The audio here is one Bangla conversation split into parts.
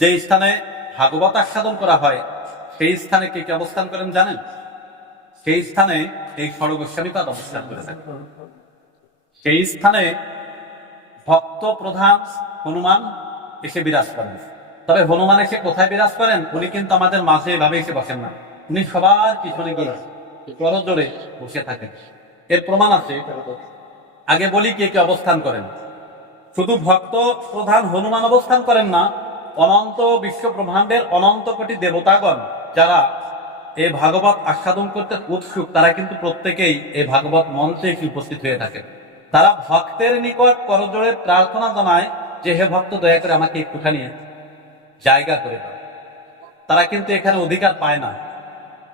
যে স্থানে ভাগবত আস্বাদন করা হয়, সেই স্থানে কে কে অবস্থান করেন জানেন? সেই স্থানে এই সর্বস্বামী অবস্থান করে থাকেন সেই স্থানে ভক্ত প্রধান হনুমান এসে বিরাজ করেন। তবে হনুমান এসে কোথায় বিরাজ করেন? উনি কিন্তু আমাদের মাঝে এভাবে এসে বসেন না। উনি সবার পিছনে গিয়ে করজোরে বসে থাকেন। এর প্রমাণ আছে। আগে বলি কে কে অবস্থান করেন। শুধু ভক্ত প্রধান হনুমান অবস্থান করেন না অনন্ত বিশ্ব ব্রহ্মাণ্ডের অনন্ত কোটি দেবতাগণ, যারা এই ভাগবত আস্বাদন করতে উৎসুক, তারা কিন্তু প্রত্যেকেই এই ভাগবত মঞ্চে এসে উপস্থিত হয়ে থাকে। তারা ভক্তের নিকট করজোড়ে প্রার্থনা জানায় যে, হে ভক্ত, দয়া করে আমাকে একটুখানি জায়গা করে দাও। তারা কিন্তু এখানে অধিকার পায় না।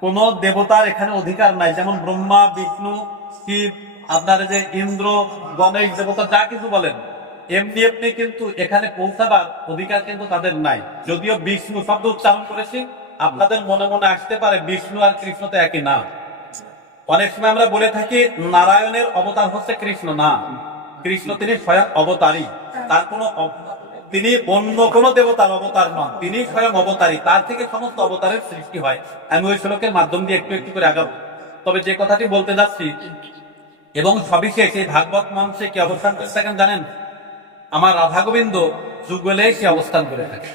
কোন দেবতার এখানে অধিকার নাই। যেমন ব্রহ্মা, বিষ্ণু, শিব, আপনার যে ইন্দ্র, গণেশ, দেবতা, যা কিছু বলেন এমনি এমনি কিন্তু এখানে পৌঁছাবার অধিকার কিন্তু তাদের নাই। যদিও বিষ্ণু শব্দ উচ্চারণ করেছি, আপনাদের মনে মনে আসতে পারে বিষ্ণু আর কৃষ্ণ তো একই না অনেক সময় আমরা বলে থাকি, নারায়ণের অবতার হচ্ছে কৃষ্ণ। না, কৃষ্ণ তিনি স্বয়ং অবতারী। তার কোনো তিনি অন্য কোন দেবতার অবতার নন। তিনি স্বয়ং অবতারী। তার থেকে সমস্ত অবতারের সৃষ্টি হয়। আমি ওই শ্লোকের মাধ্যম দিয়ে একটু একটু করে আগাবো। তবে যে কথাটি বলতে যাচ্ছি, এবং সবিশেষ এই ভাগবত মঞ্চে কি অবস্থান করে থাকেন জানেন? আমার রাধা গোবিন্দ যুগলে সে অবস্থান করে থাকে।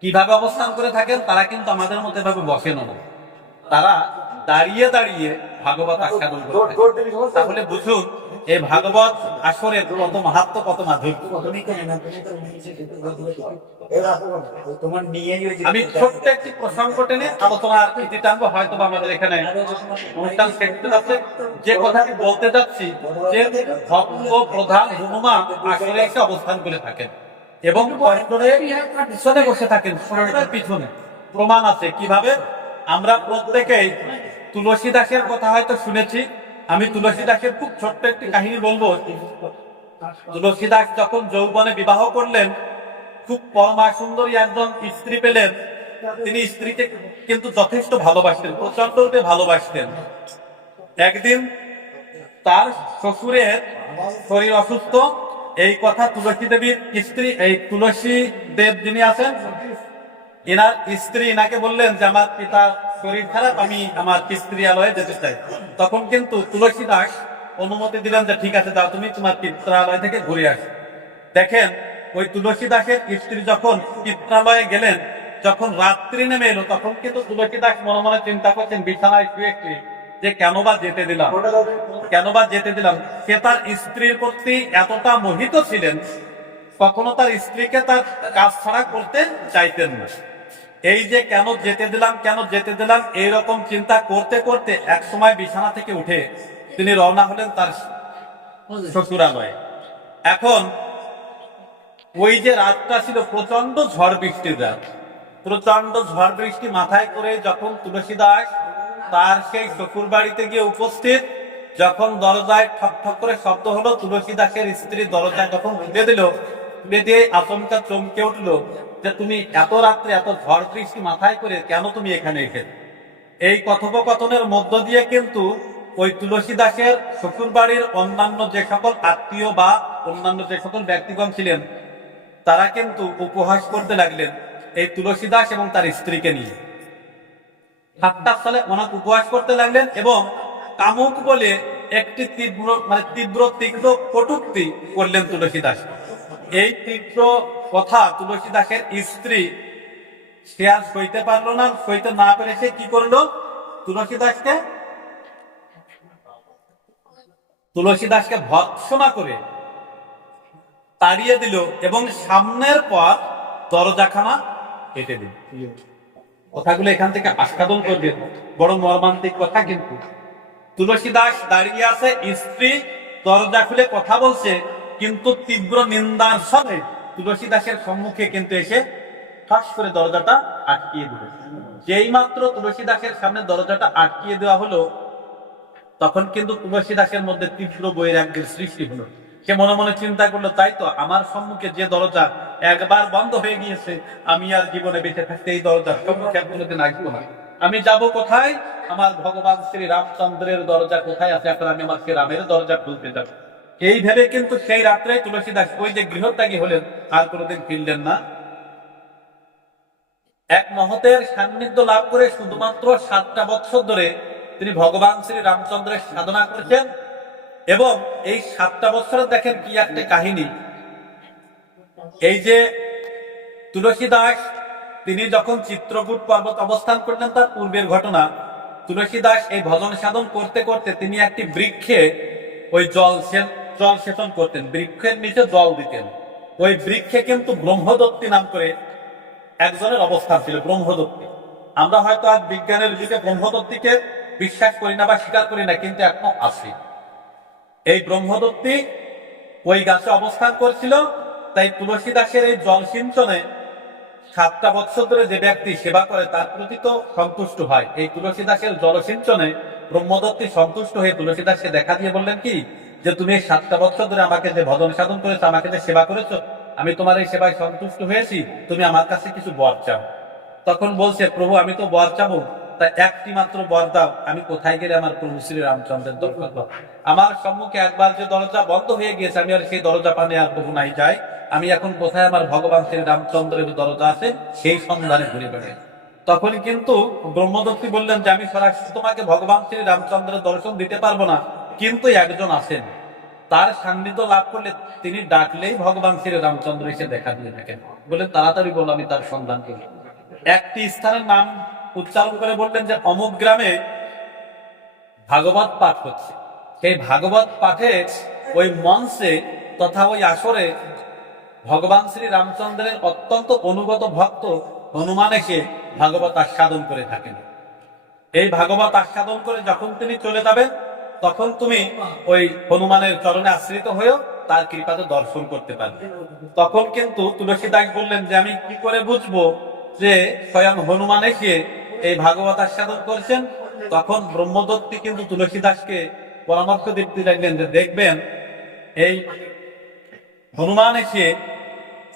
কীভাবে অবস্থান করে থাকেন? তারা কিন্তু আমাদের মতো এভাবে বসেন না। তারা দাঁড়িয়ে দাঁড়িয়ে ভাগবত আস্বাদন তাহলে বুঝুন এই ভাগবত আসরের কত মাহাত্ম কত মাধুর্য। যে আমি ছোট্ট একটি প্রসঙ্গ টেনে আলোচনার ইতি টানবো হয়তো আমাদের এখানে অনুষ্ঠান শেষ হতে যাচ্ছে। যে কথাটি বলতে যাচ্ছি যে ভক্ত প্রধান হনুমান আসলে এসে অবস্থান করে থাকেন এবং পিছনে বসে থাকেন পিছনে। প্রমাণ আছে। কীভাবে? আমরা প্রত্যেকেই তুলসী দাসের কথা হয়তো শুনেছি। আমি তুলসী দাসের খুব ছোট্ট একটি কাহিনী বলব। তুলসী দাস যখন যৌবনে বিবাহ করলেন, খুব পরমা সুন্দরী একজন স্ত্রী পেলেন। তিনি স্ত্রীকে কিন্তু যথেষ্ট ভালোবাসতেন প্রচণ্ড রূপে ভালোবাসতেন। একদিন তার শ্বশুরের শরীর অসুস্থ। এই কথা তুলসী দেবীর স্ত্রী, এই তুলসী দেব যিনি আছেন, এনার স্ত্রী এনাকে বললেন যে, আমার পিতার শরীর খারাপ, আমি আমার স্ত্রী আলয়ে যেতে চাই। তখন কিন্তু তুলসী দাস অনুমতি দিলেন যে, ঠিক আছে, যাও তুমি তোমার পিত্রালয় থেকে ঘুরে আসো। দেখেন, ওই তুলসী দাসের স্ত্রী যখন পিত্রালয়ে গেলেন, যখন রাত্রি নেমে এলো, তখন কিন্তু তুলসী দাস মনে মনে চিন্তা করছেন, বিছানায় শুয়ে শুয়ে যে কেন বা যেতে দিলাম? কেন বা যেতে দিলাম? সে তার স্ত্রীর প্রতি এতটা মোহিত ছিলেন, কখনো তার স্ত্রীকে তার কাজ ছাড়া করতে চাইতেন না। এই যে কেন যেতে দিলাম কেন যেতে দিলাম এইরকম চিন্তা করতে করতে এক সময় বিছানা থেকে উঠে তিনি রওনা হলেন তার শ্বশুরালয়ে। এখন ওই যে রাতটা ছিল প্রচণ্ড ঝড় বৃষ্টির রাত। প্রচণ্ড ঝড় বৃষ্টি মাথায় করে যখন তুলসী দাস তার সেই শ্বশুর বাড়িতে গিয়ে উপস্থিত যখন দরজায় ঠক ঠক করে শব্দ হলো তুলসী দাসের স্ত্রী দরজায় যখন খুলে দিল দিয়ে আচমকা চমকে উঠল যে তুমি এত রাত্রে এত ঝড় বৃষ্টি মাথায় করে কেন তুমি এখানে এই কথোপকথনের মধ্য দিয়ে কিন্তু ওই তুলসী দাসের শ্বশুর বাড়ির অন্যান্য যে সকল আত্মীয় বা অন্যান্য যে সকল ব্যক্তিগণ ছিলেন, তারা কিন্তু উপহাস করতে লাগলেন এই তুলসী দাস এবং তার স্ত্রীকে নিয়ে। ঠাট্টার সালে ওনাকে উপহাস করতে লাগলেন এবং কামুক বলে একটি তীব্র মানে তীব্র তীব্র কটুক্তি করলেন তুলসী দাস। এই তীব্র কথা তুলসী দাসের স্ত্রী সে আর সইতে পারল না, সইতে না পেরে সে কি করল? তুলসী দাসকে তুলসী দাসকে ভৎসনা করে তাড়িয়ে দিল এবং সামনের পর দরজাখানা কেটে দিল। কথাগুলো এখান থেকে আস্বাদন করবে বড় মর্মান্তিক কথা কিন্তু। তুলসী দাস দাঁড়িয়ে আছে, স্ত্রী দরজা খুলে কথা বলছে কিন্তু তীব্র নিন্দার সাথে তুলসী দাসের সম্মুখে কিন্তু এসে ঠাস করে দরজাটা আটকিয়ে দিল। যেই মাত্র তুলসী দাসের সামনে দরজাটা আটকিয়ে দেওয়া হলো, তখন কিন্তু তুলসী দাসের মধ্যে তীব্র বৈরাগ্যের সৃষ্টি হলো। সে মনে মনে চিন্তা করল, তাই তো আমার সম্মুখে যে দরজা একবার বন্ধ হয়ে গিয়েছে, আমি আর জীবনে বেঁচে থাকতে এই দরজার সম্মুখে কোনোদিন আসব না। আমি যাব কোথায়? আমার ভগবান শ্রী রামচন্দ্রের দরজা কোথায় আছে? এখন আমি আমার শ্রী রামের দরজা খুলতে যাব। এই ভেবে কিন্তু সেই রাত্রে তুলসী দাস ওই যে গৃহত্যাগী হলেন, আর কোনোদিন ফিরলেন না। এক মহতের সান্নিধ্য লাভ করে শুধুমাত্র সাতটা বছর ধরে তিনি ভগবান শ্রী রামচন্দ্রের সাধনা করেছেন এবং এই সাতটা বছরে দেখেন কি একটা কাহিনী। এই যে তুলসী দাস তিনি যখন চিত্রকূট পর্বত অবস্থান করলেন, তার পূর্বের ঘটনা তুলসী দাস এই ভজন সাধন করতে করতে তিনি একটি বৃক্ষে ওই জল জল সেচন করতেন, বৃক্ষের নিচে জল দিতেন। ওই বৃক্ষে কিন্তু ব্রহ্মদত্তী নাম করে একজনের অবস্থান ছিল, ব্রহ্মদত্তী। আমরা হয়তো আজ বিজ্ঞানের যুগে ব্রহ্মদত্তীকে বিশ্বাস করি না বা স্বীকার করি না, কিন্তু এখনও আছে। এই ব্রহ্মদত্তী ওই গাছে অবস্থান করছিল, তাই তুলসী দাসের এই জল সিঞ্চনে সাতটা বছর ধরে যে ব্যক্তি সেবা করে, তার প্রতি তো সন্তুষ্ট হয়। এই তুলসী দাসের জলসিঞ্চনে ব্রহ্মদত্তী সন্তুষ্ট হয়ে তুলসী দাসকে দেখা দিয়ে বললেন কি যে তুমি সাতটা বছর ধরে আমাকে যে ভজন সাধন করেছ, আমাকে যে সেবা করেছ, আমি তোমার এই সেবায় সন্তুষ্ট হয়েছি, তুমি আমার কাছে কিছু বর চাও তখন বলছে, প্রভু, আমি তো বর চাবো, তা একটি মাত্র বর দাও, আমি কোথায় গেলে আমার প্রভু শ্রী রামচন্দ্রের পাবো? আমার সম্মুখে একবার যে দরজা বন্ধ হয়ে গিয়েছে, আমি আর সেই দরজা পানে আর প্রভু নাই যাই, আমি এখন কোথায় আমার ভগবান শ্রী রামচন্দ্রের দরজা আছে, সেই সন্ধানে ঘুরে বেড়াই তখন কিন্তু ব্রহ্মদত্তী বললেন যে, আমি সরাসরি তোমাকে ভগবান শ্রী রামচন্দ্রের দর্শন দিতে পারব না কিন্তু একজন আছেন। তার সান্নিধ্য লাভ করলে তিনি ডাকলেই ভগবান শ্রী রামচন্দ্র এসে দেখা দিয়ে থাকেন। বললেন তাড়াতাড়ি বলো, আমি তার সন্ধান করি। একটি স্থানের নাম উচ্চারণ করে বললেন যে, অমুক গ্রামে ভাগবত পাঠ হচ্ছে। সেই ভাগবত পাঠে ওই মঞ্চে তথা ওই আসরে ভগবান শ্রী রামচন্দ্রের অত্যন্ত অনুগত ভক্ত হনুমান এসে ভাগবত আস্বাদন করে থাকেন। এই ভাগবত আস্বাদন করে যখন তিনি চলে যাবেন তখন তুমি ওই হনুমানের চরণে আশ্রিত হয়েও তার কৃপাতে দর্শন করতে পারবে। তখন কিন্তু তুলসী দাস বললেন যে, আমি কি করে বুঝব যে স্বয়ং হনুমান এসে এই ভাগবত আস্বাদন করছেন? তখন ব্রহ্মদত্তী কিন্তু তুলসী দাসকে পরামর্শ দিতে লাগলেন যে, দেখবেন, এই হনুমান এসে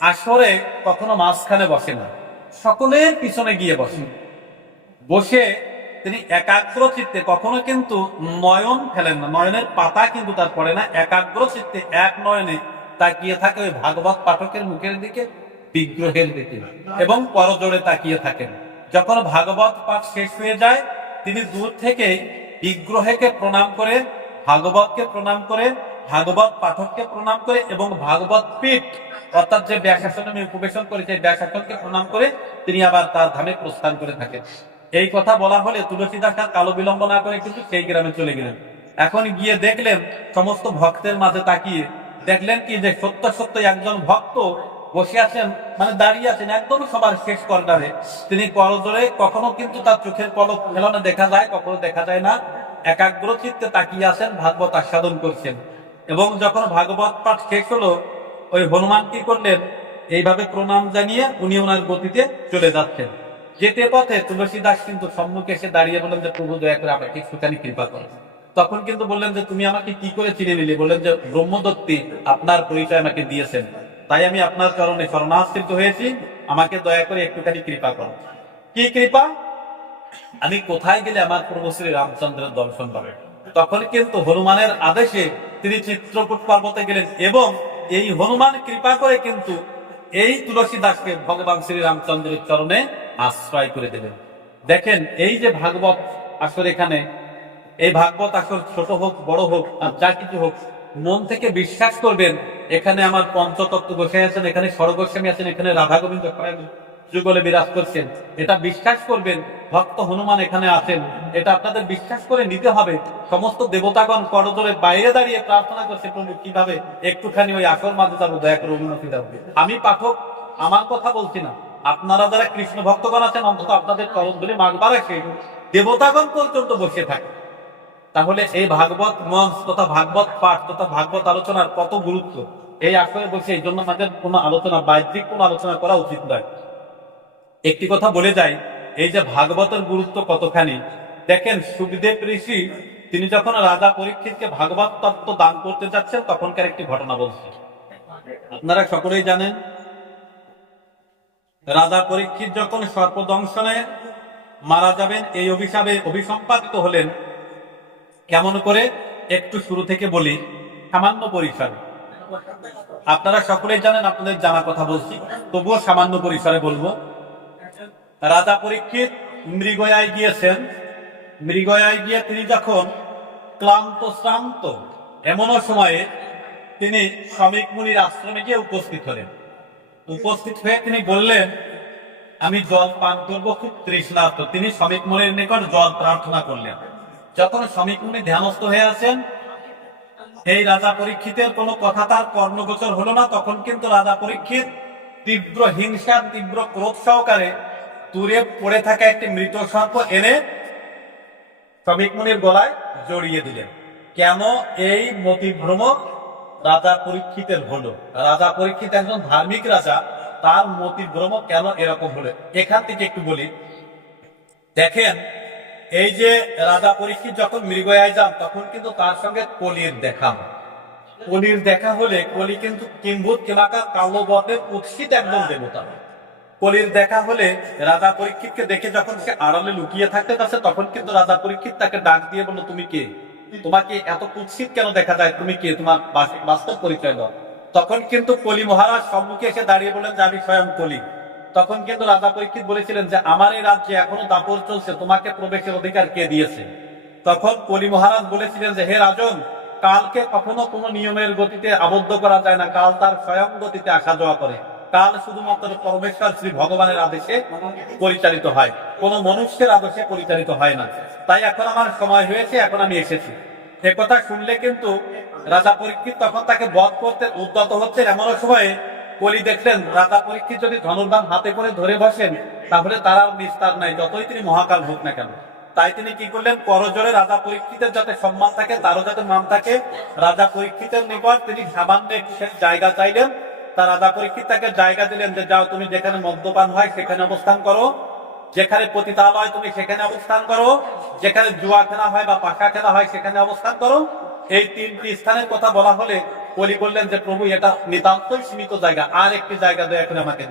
আসরে কখনো মাঝখানে বসে না। সকলের পিছনে গিয়ে বসে। বসে তিনি একাগ্র চিত্তে কখনো কিন্তু নয়ন ফেলেন না। নয়নের পাতা কিন্তু তার পড়ে না। একাগ্র চিত্তে এক নয়নে তাকিয়ে থাকে ওই ভাগবত পাঠকের মুখের দিকে, বিগ্রহের দিকে এবং করজোড়ে তাকিয়ে থাকেন। যখন ভাগবত পাঠ শেষ হয়ে যায়, তিনি দূর থেকে বিগ্রহকে প্রণাম করে, ভাগবতকে প্রণাম করে, ভাগবত পাঠককে প্রণাম করে এবং ভাগবত পীঠ, অর্থাৎ যে ব্যাসাসনে আমি উপবেশন করেছি ব্যাসাসনকে প্রণাম করে তিনি আবার তার ধামে প্রস্থান করে থাকেন। এই কথা বলা হলে তুলসীদাস আর কালো বিলম্ব না করে কিন্তু সেই গ্রামে চলে গেলেন। এখন গিয়ে দেখলেন সমস্ত ভক্তের মাঝে তাকিয়ে। দেখলেন কি যে সত্য সত্য একজন ভক্ত বসে আছেন মানে দাঁড়িয়ে আছেন একদম সবার শেষ কর্নারে তিনি করজোরে কখনো কিন্তু তার চোখের পলক ফেলানো দেখা যায়, কখনো দেখা যায় না। একাগ্র চিত্তে তাকিয়ে আছেন, ভাগবত আস্বাদন করছেন। এবং যখন ভাগবত পাঠ শেষ হলো, ওই হনুমান কি করলেন? এইভাবে প্রণাম জানিয়ে উনি ওনার গতিতে চলে যাচ্ছেন। যেতে পথে তুলসী দাস কিন্তু সম্মুখে এসে দাঁড়িয়ে বললেন যে, প্রভু, দয়া করে আমাকে একটুখানি কৃপা করুন। তখন কিন্তু বললেন যে, তুমি আমাকে কি করে চিনে নিলে? বললেন যে, ব্রহ্মদত্তী আপনার পরিচয় আমাকে দিয়েছেন। তাই আমি আপনার চরণে শরণাশ্রিত হয়েছি। আমাকে দয়া করে একটুখানি কৃপা করুন। কি কৃপা? আমি কোথায় গেলে আমার প্রভু শ্রী রামচন্দ্রের দর্শন পাবে? তখন কিন্তু হনুমানের আদেশে তিনি চিত্রকূট পর্বতে গেলেন এবং এই হনুমান কৃপা করে কিন্তু এই তুলসী দাসকে ভগবান শ্রী রামচন্দ্রের চরণে আশ্রয় করে দিলেন দেখেন, এই যে ভাগবত আসর এখানে, এই ভাগবত আসর ছোট হোক, বড় হোক, আর যা কিছু হোক, মন থেকে বিশ্বাস করবেন, এখানে আমার পঞ্চতত্ত্ব বসে আছেন, এখানে সর্বস্বামী আছেন, এখানে রাধা গোবিন্দ যুগলে বিরাজ করছেন। এটা বিশ্বাস করবেন, ভক্ত হনুমান এখানে আছেন, এটা আপনাদের বিশ্বাস করে নিতে হবে। সমস্ত দেবতাগণ করজোরে বাইরে দাঁড়িয়ে প্রার্থনা করছে, প্রভু, কীভাবে? একটুখানি ওই আসর মাঝে যাব, দয়া করে দাও। আমি পাঠক, আমার কথা বলছি না। আপনারা যারা কৃষ্ণ ভক্তগণ আছেন, অন্তত আপনাদের করজোরে মাগবার এসে দেবতাগণ পর্যন্ত বসে থাকে। তাহলে এই ভাগবত মঞ্চ তথা ভাগবত পাঠ তথা ভাগবত আলোচনার কত গুরুত্ব? এই আসরে বসে এই জন্য আমাদের কোনো আলোচনা, বাহ্যিক কোনো আলোচনা করা উচিত নয়। একটি কথা বলে যাই, এই যে ভাগবতের গুরুত্ব কতখানি? দেখেন সুখদেব ঋষি, তিনি যখন রাজা পরীক্ষিতকে ভাগবত তত্ত্ব দান করতে যাচ্ছেন, তখনকার একটি ঘটনা বলছে। আপনারা সকলেই জানেন রাজা পরীক্ষিত যখন সর্পদংশনে মারা যাবেন, এই অভিশাপে অভিসম্পাদিত হলেন। কেমন করে? একটু শুরু থেকে বলি। সামান্য পরিসরে। আপনারা সকলেই জানেন, আপনাদের জানা কথা বলছি। তবুও সামান্য পরিসরে বলব। রাজা পরীক্ষিত মৃগয়ায় গিয়েছেন। মৃগয়ায় গিয়ে তিনি যখন ক্লান্ত, শ্রান্ত, এমনও সময়ে তিনি শ্রমিক মুনির আশ্রমে গিয়ে উপস্থিত হলেন। উপস্থিত হয়ে তিনি বললেন, আমি জল পান করব খুব তৃষ্ণার্ত তিনি শ্রমিক মুনির নিকট জল প্রার্থনা করলেন। যখন শ্রমিক মুনি ধ্যানস্থ হয়ে আছেন, এই রাজা পরীক্ষিতের কোনো কথা তার কর্ণগোচর হলো না। তখন কিন্তু রাজা পরীক্ষিত তীব্র হিংসা, তীব্র ক্রোধ সহকারে দূরে পড়ে থাকা একটি মৃত সর্প এনে শ্রমিক মুনির গলায় জড়িয়ে দিলেন। কেন এই মতিভ্রম রাজা পরীক্ষিতের হলো রাজা পরীক্ষিত একজন ধার্মিক রাজা, তার মতিভ্রম কেন এরকম হলো? এখান থেকে একটু বলি। দেখেন, এই যে রাজা পরীক্ষিত যখন মৃগয়ায় যান, তখন কিন্তু তার সঙ্গে কলির দেখা কলির দেখা হলে কলি কিন্তু কিম্ভূত কিলাকা কালো বটের উৎসিত একদম দেবতা। কলির দেখা হলে রাজা পরীক্ষিতকে দেখে যখন সে আড়ালে লুকিয়ে থাকতে, তখন কিন্তু রাজা পরীক্ষিত তাকে ডাক দিয়ে বলল, তুমি কে? তোমাকে এত কুৎসিত কেন দেখা যায়? তুমি কে? তোমার বাস্তব পরিচয় দাও। তখন কিন্তু কলি মহারাজ সম্মুখে এসে দাঁড়িয়ে বলেন যে আমি স্বয়ং কলি। তখন কিন্তু রাজা পরীক্ষিত বলেছিলেন যে আমার এই রাজ্যে এখনও দাপর চলছে। তোমাকে প্রবেশের অধিকার কে দিয়েছে? তখন কলি মহারাজ বলেছিলেন যে, হে রাজন, কালকে কখনো কোনো নিয়মের গতিতে আবদ্ধ করা যায় না। কাল তার স্বয়ং গতিতে আসা যাওয়া করে। কাল শুধুমাত্র পরমেশ্বর শ্রী ভগবানের আদেশে পরিচালিত হয়। কোন মনুষ্যের আদেশে পরিচালিত হয় না। তাই এখন আমার সময় হয়েছে, এখন আমি এসেছি। এ কথা শুনলে কিন্তু রাজা পরীক্ষিত তখন তাকে বধ করতে উদ্যত হচ্ছে এমন সময়ে কলি দেখলেন, রাজা পরীক্ষিত যদি ধনুর্বান হাতে করে ধরে বসেন, তাহলে তার আর নিস্তার নাই, যতই তিনি মহাকাল হোক না কেন। তাই তিনি কি করলেন? করজোরে রাজা পরীক্ষিতের যাতে সম্মান থাকে, তারও যাতে নাম থাকে, রাজা পরীক্ষিতের নিকট তিনি সামান্য জায়গা চাইলেন তা রাজা পরীক্ষিত তাকে জায়গা দিলেন যে যাও তুমি যেখানে মদ্যপান হয় সেখানে অবস্থান করো। যেখানে পতিতালয় তুমি সেখানে অবস্থান করো। যেখানে জুয়া খেলা হয় বা পাখা খেলা হয় সেখানে অবস্থান করো। এই তিনটি স্থানের কথা বলা হলে বললেন যে, প্রভু, এটা নিতান্তই সীমিত জায়গা। আর একটি জায়গা আমাকে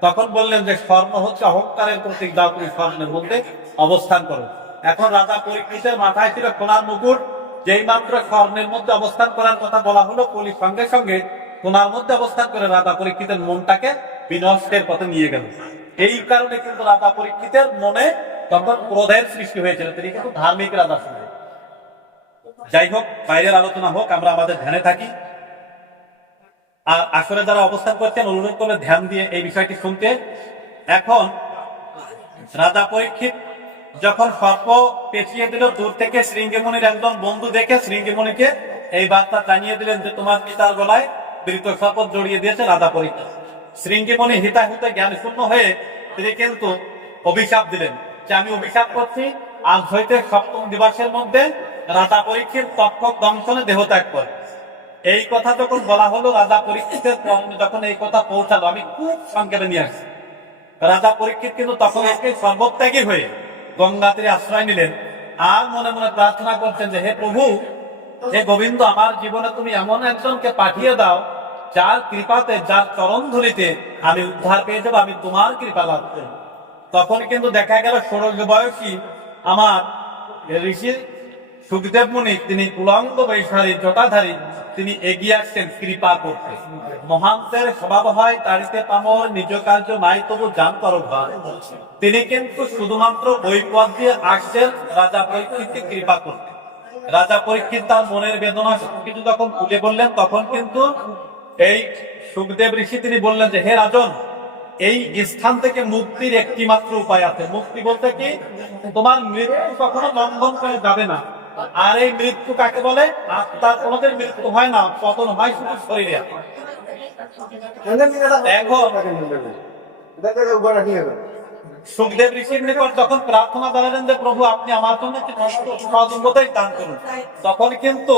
তখন বললেন যে, স্বর্ণ হচ্ছে অহংকারের প্রতীক। দাও তুমি স্বর্ণের মধ্যে অবস্থান করো। এখন রাজা পরীক্ষিতের মাথায় ছিল সোনার মুকুট। যেই মাত্র স্বর্ণের মধ্যে অবস্থান করার কথা বলা হলো কলি সঙ্গে সঙ্গে সোনার মধ্যে অবস্থান করে রাজা পরীক্ষিতের মনটাকে বিনষ্টের পথে নিয়ে গেল। এই কারণে কিন্তু রাজা পরীক্ষিতের মনে তখন ক্রোধের সৃষ্টি হয়েছিল। তিনি কিন্তু ধার্মিক রাজা ছিলেন। যাই হোক, বাইরের আলোচনা হোক, আমরা আমাদের ধ্যানে থাকি। আর আসলে যারা অবস্থান করছেন, অনুরোধ করে ধ্যান দিয়ে এই বিষয়টি শুনতে। এখন রাজা পরীক্ষিত যখন সর্প পেঁচিয়ে দিল, দূর থেকে শৃঙ্গিমণির একজন বন্ধু দেখে শৃঙ্গিমণিকে এই বার্তা জানিয়ে দিলেন যে, তোমার পিতার গলায় বৃত সর্প জড়িয়ে দিয়েছে রাজা পরীক্ষিত শৃঙ্গিমণি হিতাহিতে জ্ঞান শূন্য হয়ে তিনি কিন্তু অভিশাপ দিলেন। যে আমি অভিশাপ করছি, আজ হইতে সপ্তম দিবসের মধ্যে রাজা পরীক্ষিত তক্ষক দংশনে দেহত্যাগ করে। এই কথা যখন বলা হলো, রাজা পরীক্ষিতের যখন এই কথা পৌঁছালো, আমি খুব সংক্ষেপে নিয়ে আসছি। রাজা পরীক্ষিত কিন্তু তখন একে সর্বত্যাগী হয়ে গঙ্গা তীরে আশ্রয় নিলেন। আর মনে মনে প্রার্থনা করছেন যে, হে প্রভু হে গোবিন্দ, আমার জীবনে তুমি এমন একজনকে পাঠিয়ে দাও, যার কৃপাতে, যার চরণ ধরিতে আমি উদ্ধার পেয়ে যাব, আমি তোমার কৃপা করব। তখন কিন্তু দেখা গেল ষোড়শ বয়সী আমার ঋষি সুখদেব মুনি, তিনি উলঙ্গ বৈশালী, জটাধারী, তিনি এগিয়ে আসছেন কৃপা করতে। মহান্তের স্বভাব হয়, তারিতে পামর, নিজ কার্য নাই, তবু করো ভাই। তিনি কিন্তু শুধুমাত্র ওই পথ দিয়ে আসছেন, রাজা পরীক্ষিতকে কৃপা করতে। রাজা পরীক্ষিত তার মনের বেদনা সবকিছু যখন তুলে বললেন তখন কিন্তু এই সুখদেব ঋষি তিনি বললেন যে হে রাজন এই স্থান থেকে মুক্তির একটি মাত্র উপায় আছে মুক্তি বলতে কি তোমার মৃত্যু কখনো লঙ্ঘন করে যাবে না আর এই মৃত্যু কাকে বলে আত্মার কোনোদিন মৃত্যু হয় না পতন হয় শুধু শরীরে সুখদেব ঋষির নিকট যখন প্রার্থনা জানালেন যে, প্রভু, আপনি আমার জন্য একটি সদুন্নতাই দান করুন। তখন কিন্তু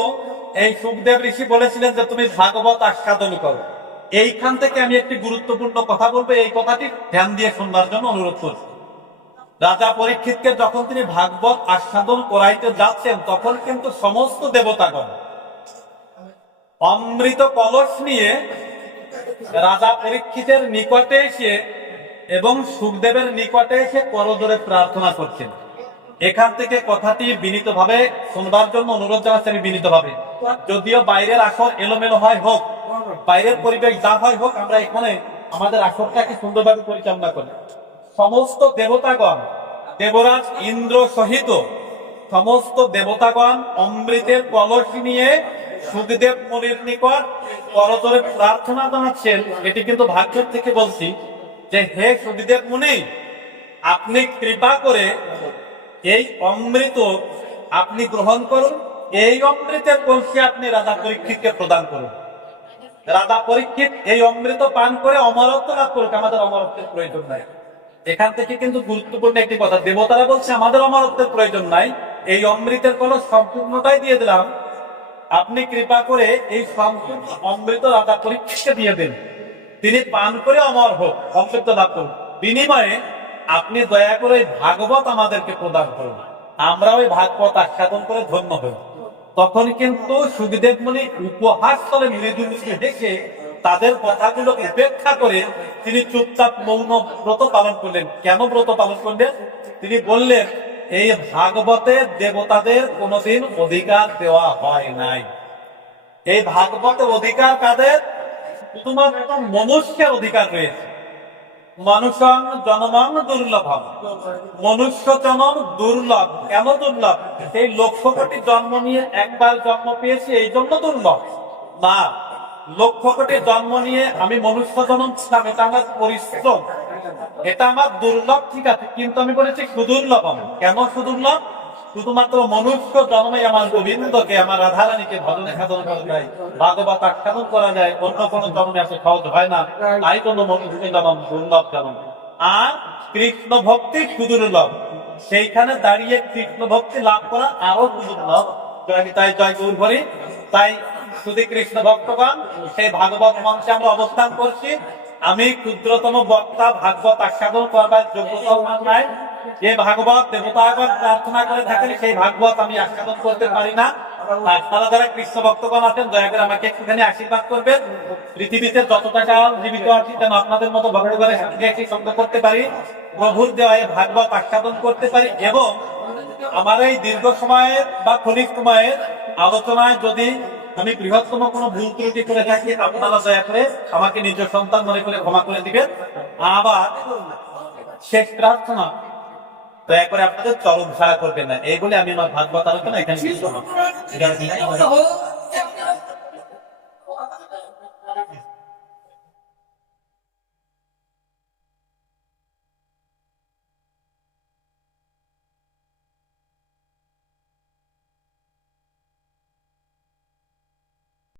এই সুখদেব ঋষি বলেছিলেন যে, তুমি ভাগবত আস্বাদন করো। এইখান থেকে আমি একটি গুরুত্বপূর্ণ কথা বলব। এই কথাটি ধ্যান দিয়ে শুনবার জন্য অনুরোধ করছি। রাজা পরীক্ষিতকে যখন তিনি ভাগবত আস্বাদন করাইতে যাচ্ছেন, তখন কিন্তু সমস্ত দেবতাগণ অমৃত কলস নিয়ে রাজা পরীক্ষিতের নিকটে এসে এবং সুখদেবের নিকটে এসে করজোরে প্রার্থনা করছেন। এখান থেকে কথাটি বিনীতভাবে শুনবার জন্য অনুরোধ জানাচ্ছি আমি বিনীতভাবে। যদিও বাইরের আসর এলোমেলো হয় হোক, বাইরের পরিবেশ যা হয় হোক, আমরা এখানে আমাদের আসরটাকে সুন্দরভাবে পরিচালনা করি। সমস্ত দেবতাগণ, দেবরাজ ইন্দ্র সহিত সমস্ত দেবতাগণ অমৃতের কলস নিয়ে সুখদেব মনির নিকট করতরে প্রার্থনা জানাচ্ছেন, এটি কিন্তু ভাগ্যের থেকে বলছি। যে হে সুখদেব মুনি, আপনি কৃপা করে এই অমৃত আপনি গ্রহণ করুন, এই অমৃতের কলসি আপনি রাজা পরীক্ষিতকে প্রদান করুন। রাজা পরীক্ষিত এই অমৃত পান করে অমরত্ব লাভ করুক, আমাদের অমরত্বের প্রয়োজন নাই। এখান থেকে কিন্তু গুরুত্বপূর্ণ একটি কথা, দেবতারা বলছে, আমাদের অমরত্বের প্রয়োজন নাই, এই অমৃতের কলস সম্পূর্ণটাই দিয়ে দিলাম। আপনি কৃপা করে এই সম্পূর্ণ অমৃত রাজা পরীক্ষিতকে দিয়ে দিন। তিনি পান করে অমর হোক লাভ করুন বিনিময়ে আপনি দয়া করে ভাগবত আমাদেরকে প্রদান করুন। আমরা ওই ভাগবত আস্বাদন করে ধন্য হই। তখন কিন্তু সুখদেব মুনি উপহাস করে মৃদু মৃদু হেসে তাদের কথাগুলো উপেক্ষা করে তিনি চুপচাপ মৌন ব্রত পালন করলেন। কেন ব্রত পালন করলেন? তিনি বললেন, এই ভাগবতে দেবতাদের কোনোদিন অধিকার দেওয়া হয় নাই। এই ভাগবতের অধিকার কাদের? শুধুমাত্র মনুষ্যের অধিকার রয়েছে। মানুষং জনমং দুর্লভ মনুষ্য জনম দুর্লভ। কেন দুর্লভ? সেই লক্ষ কোটি জন্ম নিয়ে একবার জন্ম পেয়েছি, এই জন্য দুর্লভ। না লক্ষ কোটি জন্ম নিয়ে আমি মনুষ্য জনম ছিলাম, এটা আমার পরিশ্রম। এটা আমার দুর্লভ ঠিক আছে, কিন্তু আমি বলেছি সুদুর্লভম। কেন সুদুর্লভ? শুধুমাত্র মনুষ্য জন্মে আমার গোবিন্দকে, আমার রাধারানীকে ভজনে সাধন করা যায়, ভাগবত আখ্যান করা যায়, অন্য কোনো জন্মে আসে সহজ হয় না। তাই কোনো মনুষ্য জন্ম জন্ম। আর কৃষ্ণ ভক্তি সুদুর্লভ সেইখানে দাঁড়িয়ে কৃষ্ণ ভক্তি লাভ করা আরও দুর্লভ জয় তাই জয় গৌর হরি তাই শুধু কৃষ্ণ ভক্তগণ, সেই ভাগবত মঞ্চে আমরা অবস্থান করছি। আমি ক্ষুদ্রতম বক্তা, ভাগবত আস্বাদন করবার যোগ্যতা নাই। যে ভাগবত দেবতাগণ প্রার্থনা করে থাকেন, সেই ভাগবত আমি আস্বাদন করতে পারি না। আপনারা যারা কৃষ্ণ ভক্তগণ আছেন, দয়া করে আমাকে একটুখানি আশীর্বাদ করবেন। পৃথিবীতে যতটা কাল জীবিত আছি, যেন আপনাদের মতো ভক্তগণের সঙ্গে একটি সঙ্গ করতে পারি। প্রভুর দেওয়া এই ভাগবত আস্বাদন করতে পারি এবং আমার এই দীর্ঘ সময়ের বা ক্ষণিক সময়ের আলোচনায় যদি আমি বৃহত্তম কোনো ভুল ত্রুটি করে থাকি, আপনারা দয়া করে আমাকে নিজ সন্তান মনে করে ক্ষমা করে দিবেন। আবার শেষ প্রার্থনা দয়া করে আপনাদের চরম ছাড়া করবেন না। এই বলে আমি আমার ভাগবত আলোচনা এখানে